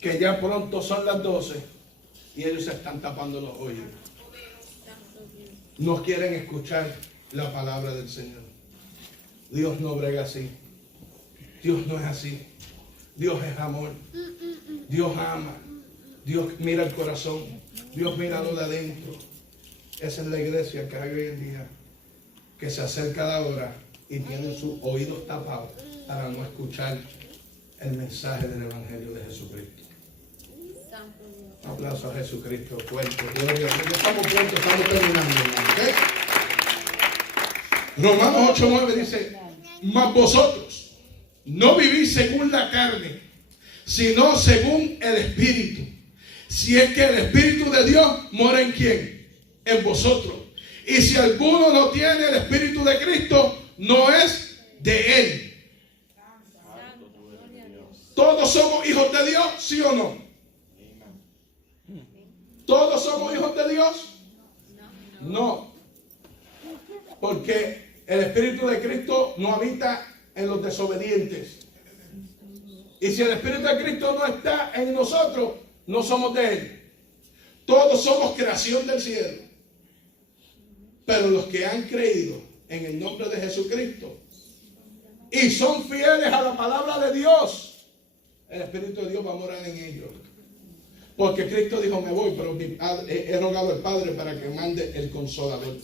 que ya pronto son las 12 y ellos se están tapando los oídos. No quieren escuchar la palabra del Señor. Dios no brega así. Dios no es así. Dios es amor. Dios ama. Dios mira el corazón. Dios mira lo de adentro. Esa es la iglesia que hay hoy en día, que se acerca a la hora y tienen sus oídos tapados para no escuchar el mensaje del Evangelio de Jesucristo. Un aplauso a Jesucristo fuerte. Gloria a Dios. Ya estamos pronto, estamos terminando, hermano, ¿okay? Romanos 8:9 dice: mas vosotros no vivís según la carne, sino según el Espíritu. Si es que el Espíritu de Dios mora en ¿quién? En vosotros. Y si alguno no tiene el Espíritu de Cristo, no es de él. ¿Todos somos hijos de Dios? ¿Sí o no? ¿Todos somos hijos de Dios? No. Porque el Espíritu de Cristo no habita en los desobedientes. Y si el Espíritu de Cristo no está en nosotros, no somos de Él. Todos somos creación del cielo. Pero los que han creído en el nombre de Jesucristo y son fieles a la palabra de Dios, el Espíritu de Dios va a morar en ellos. Porque Cristo dijo: me voy, pero he rogado al Padre para que mande el Consolador.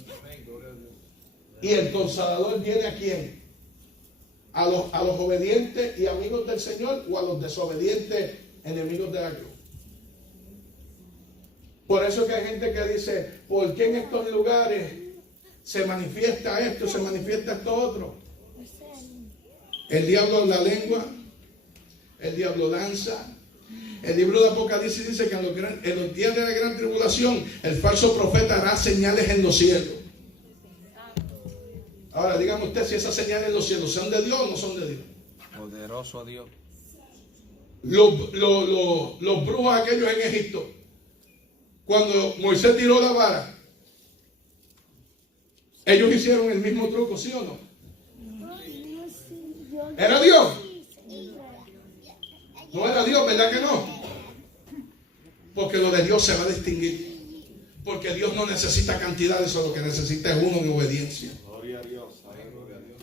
Y el Consolador viene ¿a quién? A los obedientes y amigos del Señor, o a los desobedientes enemigos de la cruz. Por eso que hay gente que dice: ¿por qué en estos lugares se manifiesta esto, se manifiesta esto otro? El diablo habla lengua, el diablo danza. El libro de Apocalipsis dice que en los días de la gran tribulación el falso profeta hará señales en los cielos. Ahora dígame usted si esas señales en los cielos son de Dios o no son de Dios. Poderoso a Dios. Los brujos aquellos en Egipto, cuando Moisés tiró la vara, ellos hicieron el mismo truco, ¿sí o no? ¿Era Dios? No era Dios, ¿verdad que no? Porque lo de Dios se va a distinguir. Porque Dios no necesita cantidades, solo lo que necesita es uno en obediencia. Gloria a Dios. Gloria a Dios.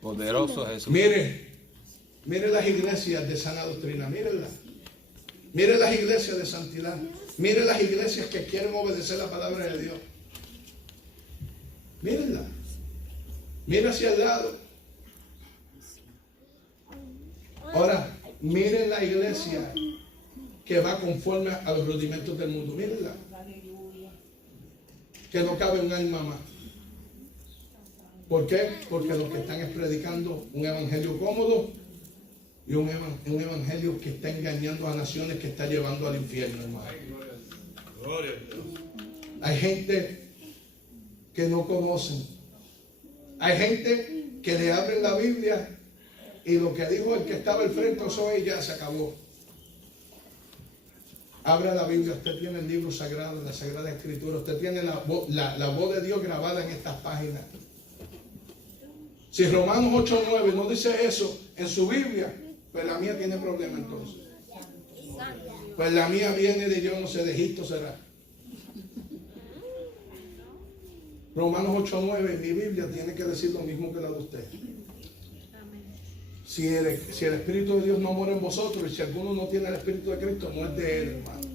Poderoso Jesús. Mire las iglesias de sana doctrina, mírenlas. Mire las iglesias de santidad. Mire las iglesias que quieren obedecer la palabra de Dios. Mírenla. Mira hacia el lado. Ahora, miren la iglesia que va conforme a los rudimentos del mundo. Mírenla. Que no cabe un alma más. ¿Por qué? Porque los que están es predicando un evangelio cómodo y un evangelio que está engañando a naciones, que está llevando al infierno, hermano. Hay gente que no conocen. Hay gente que le abren la Biblia y lo que dijo el que estaba al frente, eso ya se acabó. Abra la Biblia, usted tiene el libro sagrado, la Sagrada Escritura, usted tiene la voz de Dios grabada en estas páginas. Si Romanos 8:9 no dice eso en su Biblia, pues la mía tiene problema entonces. Pues la mía viene de yo no sé, de Egipto será. Romanos 8:9 en mi Biblia tiene que decir lo mismo que la de usted. Si el Espíritu de Dios no mora en vosotros, y si alguno no tiene el Espíritu de Cristo, no es de él, hermano.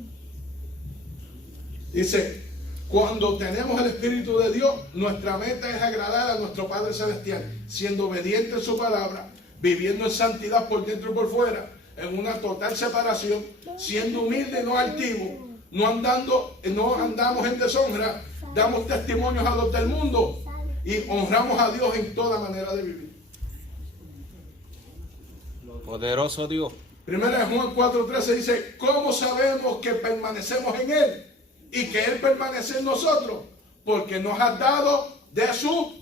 Dice: cuando tenemos el Espíritu de Dios, nuestra meta es agradar a nuestro Padre Celestial, siendo obediente en su palabra, viviendo en santidad por dentro y por fuera, en una total separación, siendo humilde y no altivo, no andamos en deshonra, damos testimonios a los del mundo y honramos a Dios en toda manera de vivir. Poderoso Dios. Primera de Juan 4:13 dice: ¿cómo sabemos que permanecemos en Él y que Él permanece en nosotros? Porque nos ha dado de su...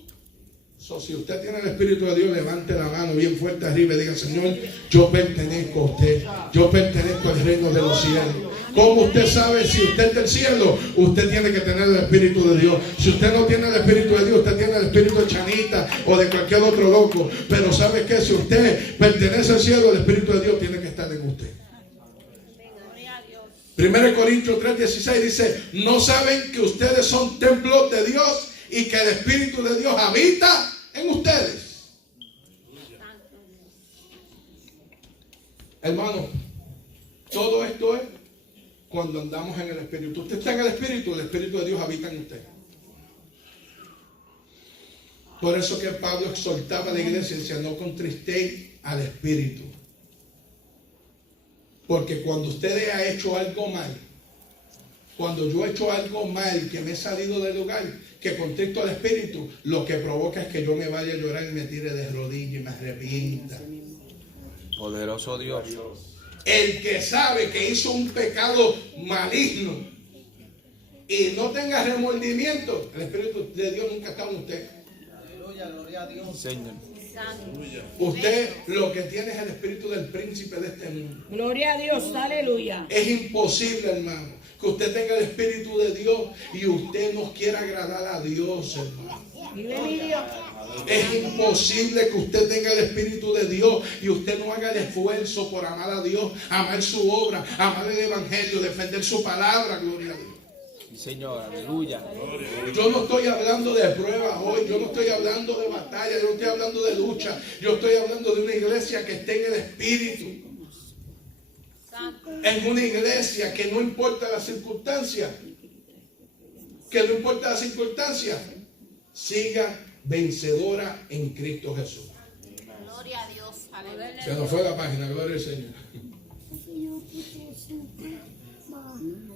Si usted tiene el Espíritu de Dios, levante la mano bien fuerte arriba y diga: Señor, yo pertenezco a usted. Yo pertenezco al reino de los cielos. ¿Cómo usted sabe si usted es del cielo? Usted tiene que tener el Espíritu de Dios. Si usted no tiene el Espíritu de Dios, usted tiene el Espíritu de Chanita o de cualquier otro loco. Pero ¿sabe qué? Si usted pertenece al cielo, el Espíritu de Dios tiene que estar en usted. 1 Corintios 3:16 dice: ¿no saben que ustedes son templos de Dios y que el Espíritu de Dios habita en ustedes? Hermano, todo esto es cuando andamos en el Espíritu. Usted está en el Espíritu de Dios habita en usted. Por eso que Pablo exhortaba a la iglesia y decía: no contristéis al Espíritu. Porque cuando usted ha hecho algo mal, cuando yo he hecho algo mal, que me he salido del lugar, que contristo al Espíritu, lo que provoca es que yo me vaya a llorar y me tire de rodillas y me arrepienta. Poderoso Dios. El que sabe que hizo un pecado maligno y no tenga remordimiento, el Espíritu de Dios nunca está en usted. Aleluya, gloria a Dios. Señor. Usted lo que tiene es el espíritu del príncipe de este mundo. Gloria a Dios, aleluya. Es imposible, hermano, que usted tenga el espíritu de Dios y usted no quiera agradar a Dios, hermano. Es imposible que usted tenga el Espíritu de Dios y usted no haga el esfuerzo por amar a Dios, amar su obra, amar el Evangelio, defender su palabra, gloria a Dios. Señor, aleluya. Yo no estoy hablando de pruebas hoy, yo no estoy hablando de batalla, yo no estoy hablando de lucha, yo estoy hablando de una iglesia que esté en el Espíritu. En una iglesia que no importa las circunstancias, siga vencedora en Cristo Jesús. Gloria a Dios. Aleluya. Se nos fue la página, gloria al Señor.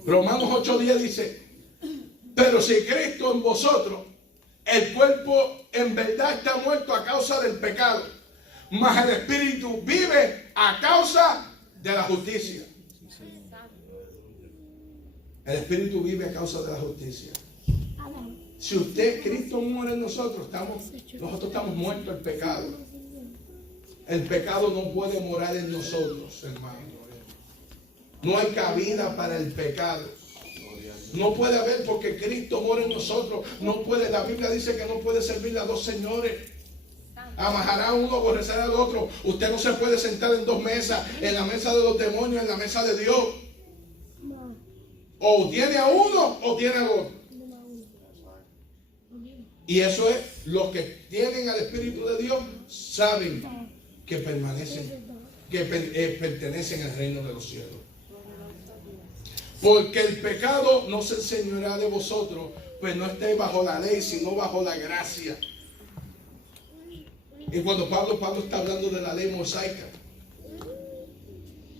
Romanos 8:10 dice: pero si Cristo en vosotros, el cuerpo en verdad está muerto a causa del pecado, mas el Espíritu vive a causa de la justicia. El Espíritu vive a causa de la justicia. Si Cristo muere en nosotros estamos muertos al pecado. El pecado no puede morar en nosotros, hermano. No hay cabida para el pecado. No puede haber, porque Cristo mora en nosotros. No puede, la Biblia dice que no puede servir a dos señores. Amajará a uno, aborrecerá al otro. Usted no se puede sentar en dos mesas, en la mesa de los demonios, en la mesa de Dios. O tiene a uno o tiene al otro. Y eso es, los que tienen al Espíritu de Dios saben que pertenecen al reino de los cielos. Porque el pecado no se enseñoreará de vosotros, pues no estéis bajo la ley, sino bajo la gracia. Y cuando Pablo está hablando de la ley mosaica.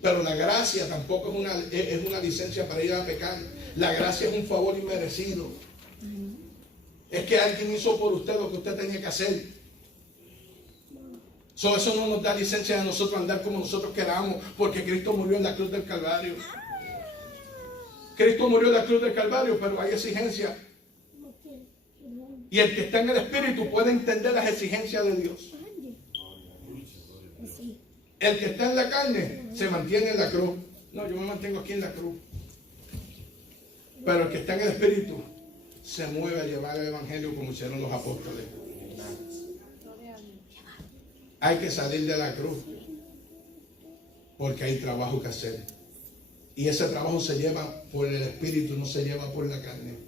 Pero la gracia tampoco es una licencia para ir a pecar. La gracia es un favor inmerecido. Es que alguien hizo por usted lo que usted tenía que hacer. Eso no nos da licencia de nosotros andar como nosotros queramos, porque Cristo murió en la cruz del Calvario. Cristo murió en la cruz del Calvario, pero hay exigencias. Y el que está en el Espíritu puede entender las exigencias de Dios. El que está en la carne se mantiene en la cruz. No, yo me mantengo aquí en la cruz. Pero el que está en el Espíritu se mueve a llevar el Evangelio como hicieron los apóstoles. Hay que salir de la cruz porque hay trabajo que hacer. Y ese trabajo se lleva por el Espíritu, no se lleva por la carne.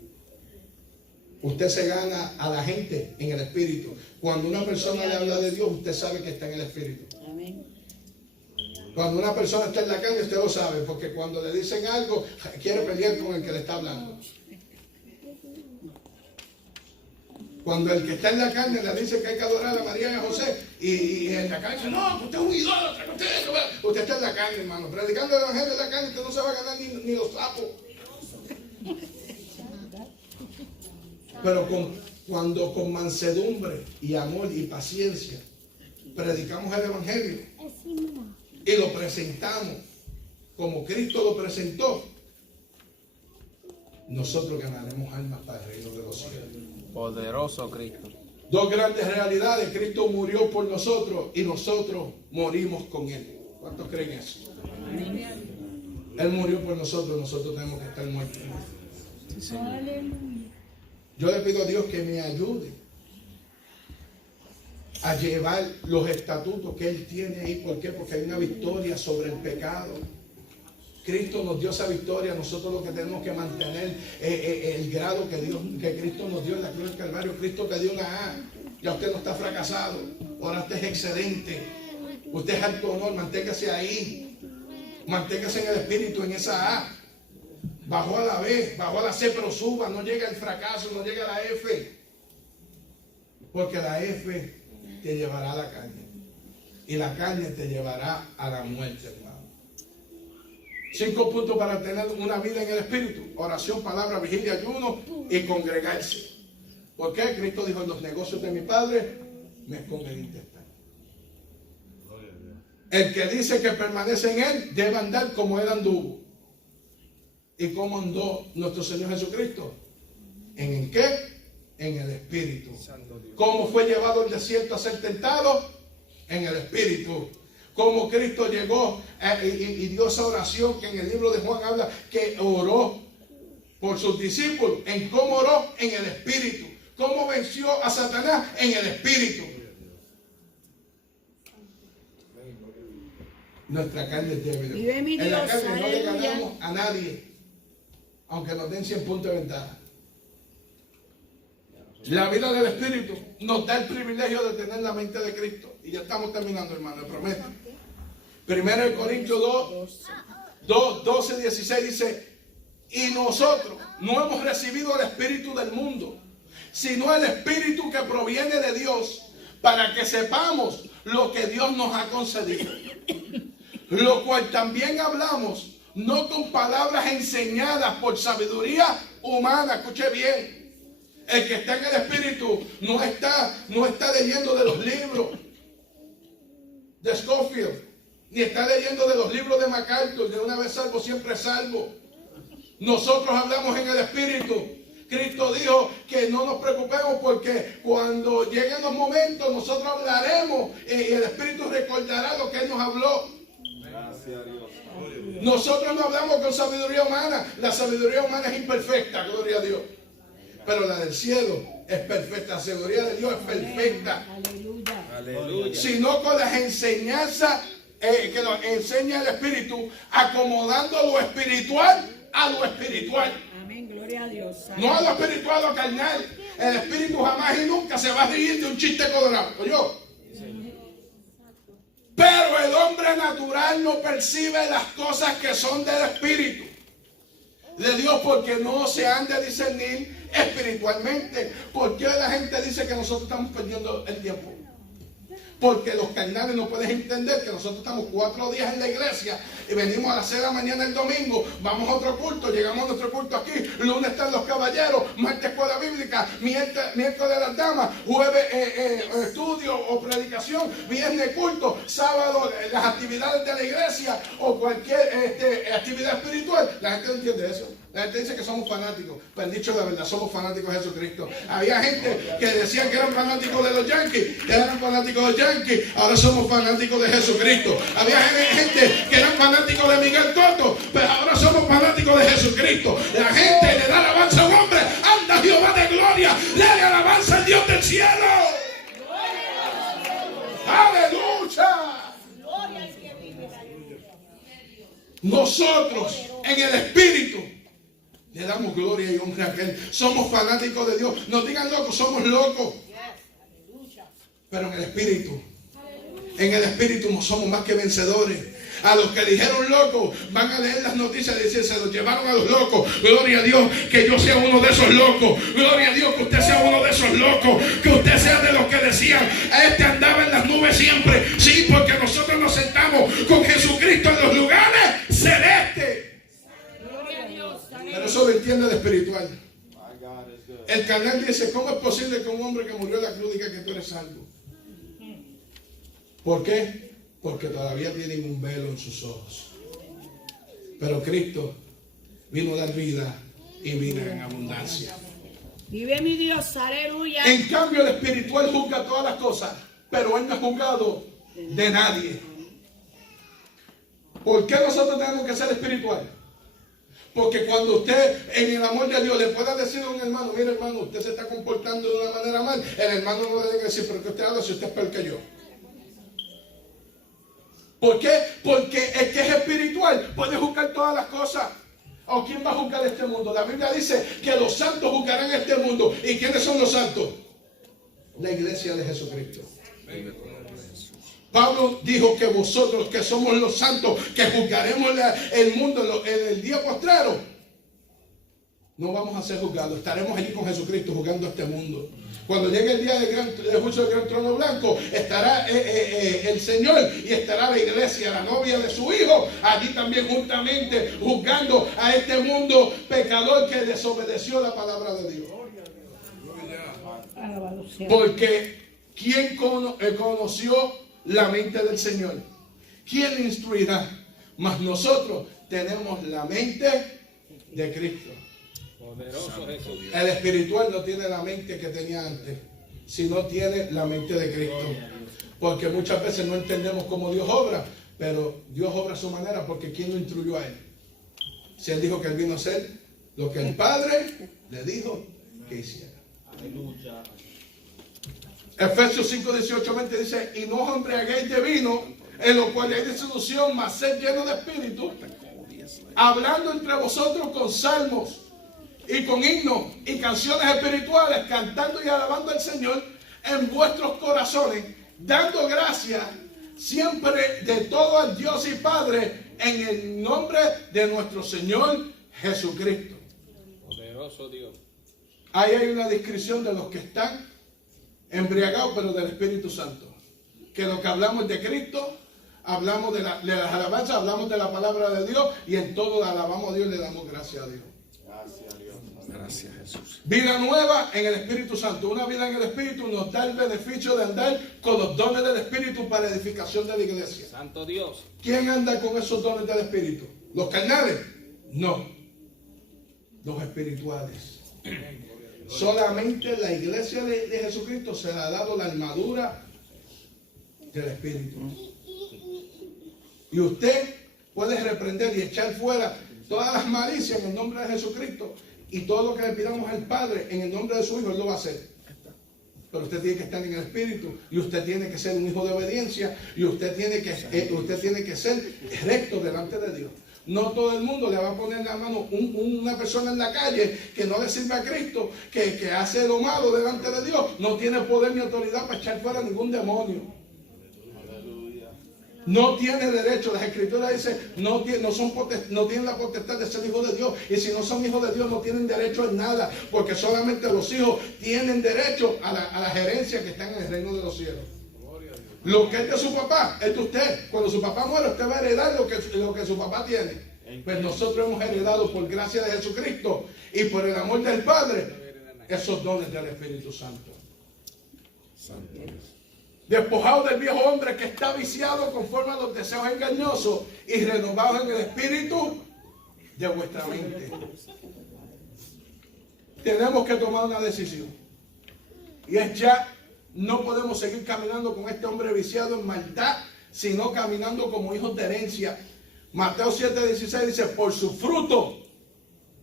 Usted se gana a la gente en el Espíritu. Cuando una persona le habla de Dios, usted sabe que está en el Espíritu. Cuando una persona está en la carne, usted lo sabe, porque cuando le dicen algo, quiere pelear con el que le está hablando. Cuando el que está en la carne le dice que hay que adorar a María y a José, y en la carne dice: no, usted es un idólatra, usted está en la carne, hermano. Predicando el Evangelio en la carne, usted no se va a ganar ni los sapos. Pero cuando con mansedumbre y amor y paciencia predicamos el Evangelio y lo presentamos como Cristo lo presentó, nosotros ganaremos almas para el reino de los cielos. Poderoso Cristo. Dos grandes realidades: Cristo murió por nosotros y nosotros morimos con Él. ¿Cuántos creen eso? Él murió por nosotros, nosotros tenemos que estar muertos. Sí, Señor. Yo le pido a Dios que me ayude a llevar los estatutos que Él tiene ahí. ¿Por qué? Porque hay una victoria sobre el pecado. Cristo nos dio esa victoria. Nosotros lo que tenemos que mantener el grado que Cristo nos dio en la cruz del Calvario. Cristo te dio una A. Ya usted no está fracasado. Ahora usted es excelente. Usted es alto honor. Manténgase ahí. Manténgase en el espíritu, en esa A. Bajó a la B, bajó a la C, pero suba. No llega el fracaso, no llega a la F. Porque la F te llevará a la calle. Y la calle te llevará a la muerte, hermano. 5 puntos para tener una vida en el espíritu: oración, palabra, vigilia, ayuno y congregarse. ¿Por qué? Cristo dijo: en los negocios de mi Padre me es conveniente estar. El que dice que permanece en Él debe andar como Él anduvo. ¿Y cómo andó nuestro Señor Jesucristo? ¿En el qué? En el espíritu. ¿Cómo fue llevado al desierto a ser tentado? En el espíritu. ¿Cómo Cristo llegó y dio esa oración que en el libro de Juan habla, que oró por sus discípulos? ¿En cómo oró? En el espíritu. ¿Cómo venció a Satanás? En el espíritu. Nuestra carne es débil. En la carne no le ganamos a nadie, aunque nos den 100 puntos de ventaja. La vida del Espíritu nos da el privilegio de tener la mente de Cristo. Y ya estamos terminando, hermano, prometo. 1 Corintios 2, 12, 16 dice: y nosotros no hemos recibido el espíritu del mundo, sino el espíritu que proviene de Dios, para que sepamos lo que Dios nos ha concedido. Lo cual también hablamos, no con palabras enseñadas por sabiduría humana. Escuche bien. El que está en el espíritu no está leyendo de los libros de Scofield, ni está leyendo de los libros de MacArthur, de una vez salvo, siempre salvo. Nosotros hablamos en el espíritu. Cristo dijo que no nos preocupemos, porque cuando lleguen los momentos nosotros hablaremos y el espíritu recordará lo que Él nos habló. Gracias a Dios. Nosotros no hablamos con sabiduría humana. La sabiduría humana es imperfecta, gloria a Dios. Pero la del cielo es perfecta. La sabiduría de Dios es perfecta. Aleluya. Sino con las enseñanzas que nos enseña el Espíritu, acomodando lo espiritual a lo espiritual. Amén, gloria a Dios. No a lo espiritual, a lo carnal. El Espíritu jamás y nunca se va a reír de un chiste colorado. ¿Oyó? Pero el hombre natural no percibe las cosas que son del Espíritu de Dios, porque no se han de discernir espiritualmente. ¿Por qué la gente dice que nosotros estamos perdiendo el tiempo? Porque los carnales no pueden entender que nosotros estamos 4 días en la iglesia y venimos a las 6 de la mañana el domingo, vamos a otro culto, llegamos a nuestro culto aquí, lunes están los caballeros, martes escuela bíblica, miércoles las damas, jueves estudio o predicación, viernes culto, sábado las actividades de la iglesia o cualquier actividad espiritual. La gente no entiende eso. La gente dice que somos fanáticos, pero dicho la verdad, somos fanáticos de Jesucristo. Había gente que decían que eran fanáticos de los Yankees, ahora somos fanáticos de Jesucristo. Había gente que eran fanáticos de Miguel Cotto, pero ahora somos fanáticos de Jesucristo. La gente le da alabanza a un hombre, anda Jehová de gloria, dale alabanza al Dios del cielo. ¡Aleluya! Nosotros en el Espíritu le damos gloria y honra a aquel. Somos fanáticos de Dios. No digan locos, somos locos. Pero en el Espíritu no somos más que vencedores. A los que dijeron locos, van a leer las noticias y decir: se los llevaron a los locos. Gloria a Dios, que yo sea uno de esos locos. Gloria a Dios, que usted sea uno de esos locos. Que usted sea de los que decían: este andaba en las nubes siempre. Sí, porque nosotros nos sentamos con Jesucristo en los lugares celestes. Pero eso lo entiende el espiritual. El carnal dice: ¿cómo es posible que un hombre que murió en la cruz diga que tú eres salvo? ¿Por qué? Porque todavía tienen un velo en sus ojos. Pero Cristo vino a dar vida y vida en abundancia. Vive mi Dios, aleluya. En cambio, el espiritual juzga todas las cosas, pero Él no es juzgado de nadie. ¿Por qué nosotros tenemos que ser espirituales? Porque cuando usted en el amor de Dios le pueda decir a un hermano, mire hermano, usted se está comportando de una manera mal, el hermano no le debe decir, pero ¿qué usted habla si usted es peor que yo? ¿Por qué? Porque el que es espiritual puede juzgar todas las cosas. ¿O quién va a juzgar este mundo? La Biblia dice que los santos juzgarán este mundo. ¿Y quiénes son los santos? La iglesia de Jesucristo. Pablo dijo que vosotros que somos los santos, que juzgaremos el mundo en el día postrero, no vamos a ser juzgados. Estaremos allí con Jesucristo juzgando este mundo. Cuando llegue el día del juicio del gran trono blanco, estará el Señor y estará la iglesia, la novia de su Hijo, allí también juntamente juzgando a este mundo pecador que desobedeció la palabra de Dios. Porque ¿quién conoció la mente del Señor? ¿Quién le instruirá? Mas nosotros tenemos la mente de Cristo. Poderoso Jesús. El espiritual no tiene la mente que tenía antes, sino tiene la mente de Cristo. Porque muchas veces no entendemos cómo Dios obra, pero Dios obra a su manera porque ¿quién lo instruyó a Él? Si Él dijo que Él vino a hacer lo que el Padre le dijo que hiciera. Aleluya. Efesios 5, 18, 20 dice, y no os embriaguéis de vino, en lo cual hay disolución, mas sed lleno de espíritu, hablando entre vosotros con salmos y con himnos y canciones espirituales, cantando y alabando al Señor en vuestros corazones, dando gracias siempre de todo al Dios y Padre, en el nombre de nuestro Señor Jesucristo. Poderoso Dios. Ahí hay una descripción de los que están embriagados, pero del Espíritu Santo. Que lo que hablamos es de Cristo, hablamos de las alabanzas, hablamos de la palabra de Dios, y en todo alabamos a Dios y le damos gracias a Dios. Gracias a Dios. Gracias Jesús. Vida nueva en el Espíritu Santo. Una vida en el Espíritu nos da el beneficio de andar con los dones del Espíritu para edificación de la iglesia. Santo Dios. ¿Quién anda con esos dones del Espíritu? ¿Los carnales? No. Los espirituales. Solamente la iglesia de Jesucristo se le ha dado la armadura del Espíritu. Y usted puede reprender y echar fuera todas las malicias en el nombre de Jesucristo. Y todo lo que le pidamos al Padre en el nombre de su Hijo, Él lo va a hacer. Pero usted tiene que estar en el Espíritu. Y usted tiene que ser un hijo de obediencia. Y usted tiene que ser recto delante de Dios. No todo el mundo le va a poner la mano una persona en la calle que no le sirve a Cristo, que hace lo malo delante de Dios. No tiene poder ni autoridad para echar fuera ningún demonio. No tiene derecho. Las Escrituras dicen no tienen la potestad de ser hijos de Dios. Y si no son hijos de Dios no tienen derecho en nada. Porque solamente los hijos tienen derecho a la gerencia que está en el reino de los cielos. Lo que es de su papá es de usted. Cuando su papá muere, usted va a heredar lo que su papá tiene. Pues nosotros hemos heredado por gracia de Jesucristo y por el amor del Padre esos dones del Espíritu Santo. Despojados del viejo hombre que está viciado conforme a los deseos engañosos y renovados en el espíritu de vuestra mente. Tenemos que tomar una decisión. Y es ya. No podemos seguir caminando con este hombre viciado en maldad, sino caminando como hijos de herencia. Mateo 7:16 dice, por su fruto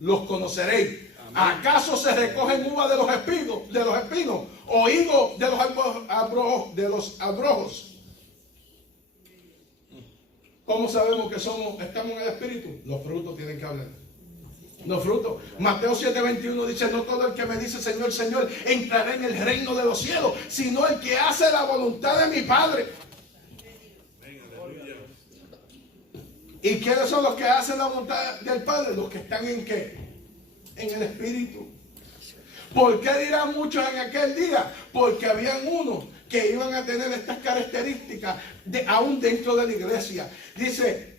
los conoceréis. Amén. ¿Acaso se recogen uvas de los espinos o higos de los abrojos? ¿Cómo sabemos que estamos en el Espíritu? Los frutos tienen que hablar. Los frutos. Mateo 7:21 dice, no todo el que me dice Señor, Señor, entrará en el reino de los cielos, sino el que hace la voluntad de mi Padre. ¿Y quiénes son los que hacen la voluntad del Padre? Los que están en ¿qué? En el Espíritu. ¿Por qué dirán muchos en aquel día? Porque habían unos que iban a tener estas características aún dentro de la iglesia. Dice,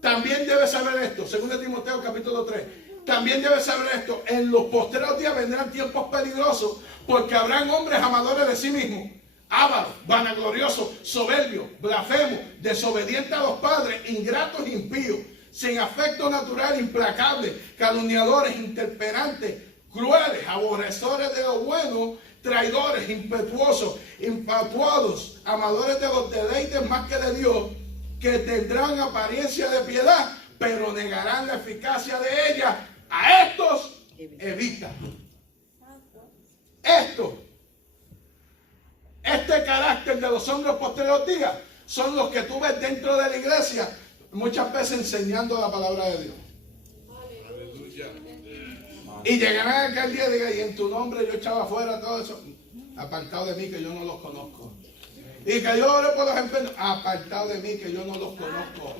también debes saber esto, 2 Timoteo capítulo 3. También debes saber esto, en los postreros días vendrán tiempos peligrosos, porque habrán hombres amadores de sí mismos, ávaros, vanagloriosos, soberbios, blasfemos, desobedientes a los padres, ingratos e impíos, sin afecto natural, implacables, calumniadores, intemperantes, crueles, aborrecedores de lo bueno, traidores, impetuosos, infatuados, amadores de los deleites más que de Dios, que tendrán apariencia de piedad, pero negarán la eficacia de ella. A estos evita. Este carácter de los hombres posteriores días son los que tú ves dentro de la iglesia, muchas veces enseñando la palabra de Dios. Y llegarán aquel día y digan, y en tu nombre yo echaba fuera todo eso. Apartado de mí que yo no los conozco. Y que yo ore por los enfermos. Apartado de mí que yo no los conozco.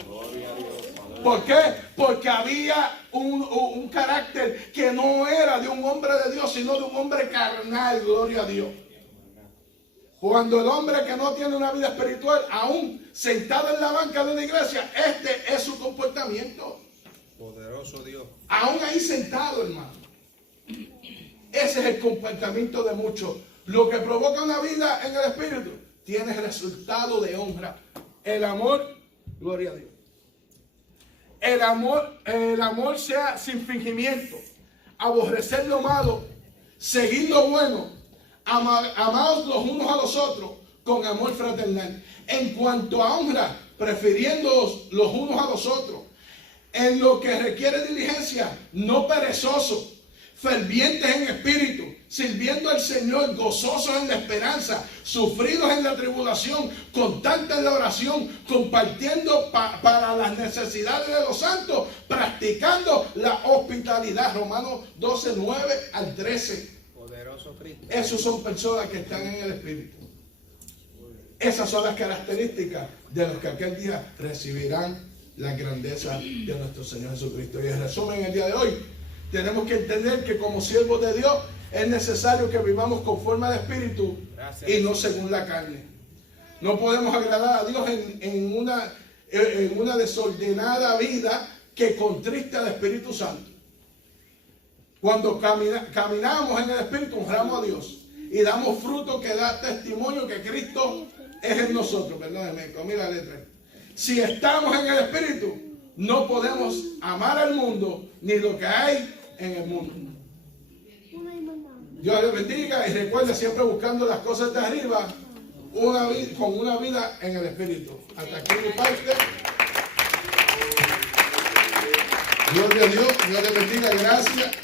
¿Por qué? Porque había un carácter que no era de un hombre de Dios, sino de un hombre carnal, gloria a Dios. Cuando el hombre que no tiene una vida espiritual, aún sentado en la banca de una iglesia, este es su comportamiento. Poderoso Dios. Aún ahí sentado, hermano. Ese es el comportamiento de muchos. Lo que provoca una vida en el espíritu tiene resultado de honra. El amor, gloria a Dios. El amor sea sin fingimiento. Aborrecer lo malo. Seguir lo bueno. Amaos los unos a los otros con amor fraternal. En cuanto a honra, prefiriéndoos los unos a los otros. En lo que requiere diligencia, no perezosos, fervientes en espíritu, sirviendo al Señor, gozosos en la esperanza, sufridos en la tribulación, constantes en la oración, compartiendo para las necesidades de los santos, practicando la hospitalidad. Romanos 12, 9 al 13. Poderoso Cristo. Esos son personas que están en el espíritu. Esas son las características de los que aquel día recibirán la grandeza de nuestro Señor Jesucristo. Y en resumen, el día de hoy tenemos que entender que como siervos de Dios es necesario que vivamos conforme al Espíritu y no según la carne. No podemos agradar a Dios en una desordenada vida que contriste al Espíritu Santo. Cuando caminamos en el Espíritu, honramos a Dios y damos fruto que da testimonio que Cristo es en nosotros. Perdónenme, comí la letra. Si estamos en el Espíritu, no podemos amar al mundo ni lo que hay en el mundo. Dios les bendiga y recuerde siempre buscando las cosas de arriba, con una vida en el Espíritu. Hasta aquí mi parte. Gloria a Dios, Dios les bendiga, gracias.